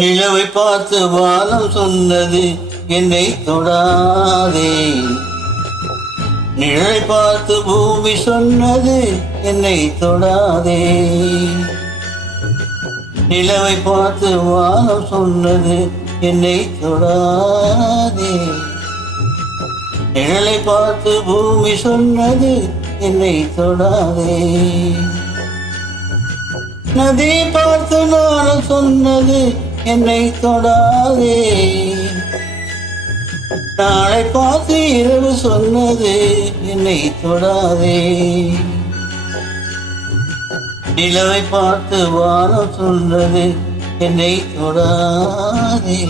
நிலவை பார்த்து வானம் சொன்னது என்னை தொடாதே. நிழலை பார்த்து பூமி சொன்னது என்னை தொடாதே. நிலவை பார்த்து வானம் சொன்னது என்னை தொடாதே. நிழலை பார்த்து பூமி சொன்னது என்னை தொடாதே. நதி பார்த்து நானும் சொன்னது என்னை தொடாதே. நாளை பார்த்து இரவு சொன்னது என்னை தொடாதே. நிலவை பார்த்து வானம் சொன்னது என்னை தொடாதே.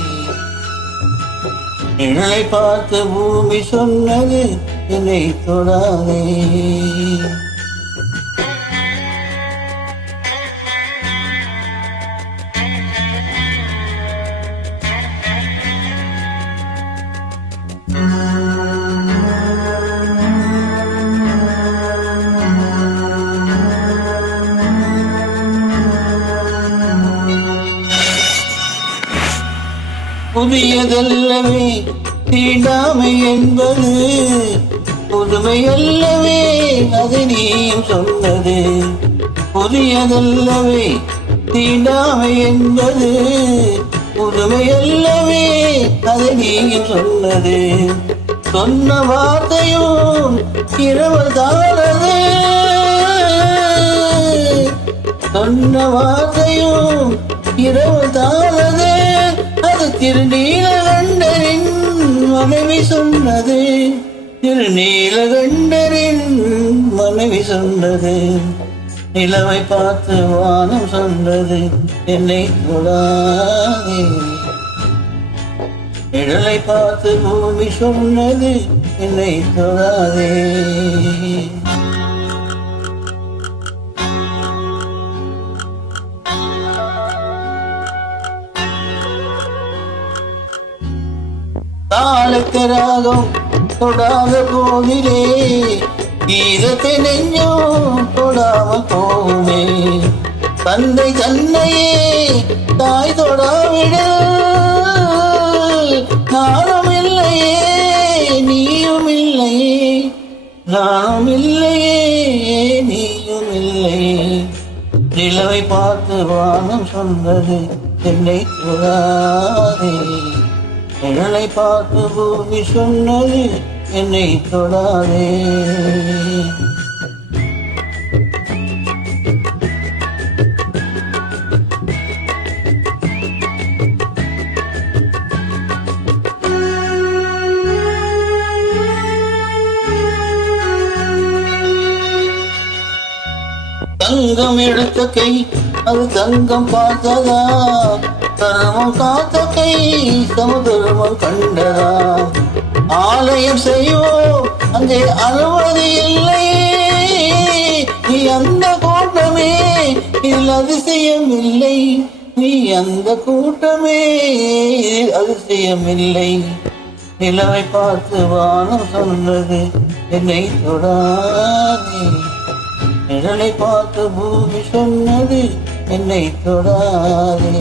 நிழலை பார்த்து பூமி சொன்னது என்னை தொடாதே. புதியதல்லவே தீண்டாமை என்பது, புதுமை அல்லவே அது நீயும் சொன்னது. புதியதல்லவே தீண்டாமை என்பது, புதுமை அல்லவே அது நீயும் சொன்னது. சொன்ன வார்த்தையும் இரவதானது. சொன்ன வார்த்தையும் இரவதானது. அது திருநீலகண்டரின் மனைவி சொன்னது. திருநீலகண்டரின் மனைவி சொன்னது. நிலவை பார்த்து வானம் சொன்னது என்னை தொடாதே. நிழலை பார்த்து பூமி சொன்னது என்னை தொடாதே. தாளக்கராகம் தொடாத போதிலே கீதத்தை நெஞ்சும் தொடாமல் போகுமே. தந்தை தன்னையே தாய் தொடாவிட நானும் இல்லையே நீயும் இல்லையே. நானும் இல்லையே நீயும் இல்லையே. நிலவை பார்த்து வானம் சொன்னது என்னை தொடாதே. நிழலை பார்த்து பூமி சொன்னது என்னை தொடாதே. தங்கம் எடுத்த கை அது தங்கம் பார்த்ததா. தர்மம் காத்த கை சமுதிரமும் கண்டதா. ஆலயம் செய்வோம் அங்கே அனுமதி இல்லை. நீ அந்த கூட்டமே இதில் அதிசயம் இல்லை. நீ அந்த கூட்டமே இதில் அதிசயம் இல்லை. நிலவை பார்த்து வானம் சொன்னது என்னை தொடாதே. நிழலை பார்த்து பூமி சொன்னது என்னை தொடாதே.